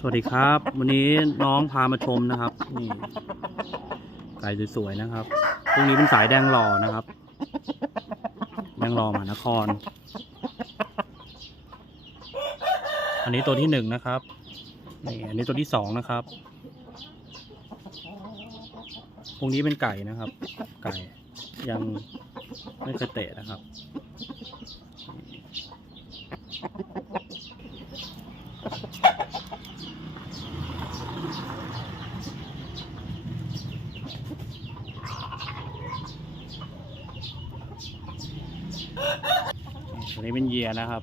สวัสดีครับ วันนี้น้องพามาชมนะครับ นี่ไก่สวยๆนะครับพวกนี้เป็นสายแดงหล่อนะครับ แดงหล่อมหานคร อันนี้ตัวที่หนึ่งนะครับนี่อันนี้ตัวที่สองนะครับพวกนี้เป็นไก่นะครับ ไก่ยังไม่เคยเตะนะครับ อันนี้เป็นเหยียนะครับ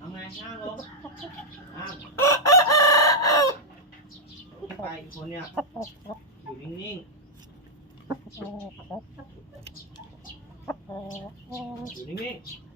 ทำไงนั่งลงนั่งไปอีกคนเนี่ย อยู่นิ่งๆ อยู่นิ่งๆ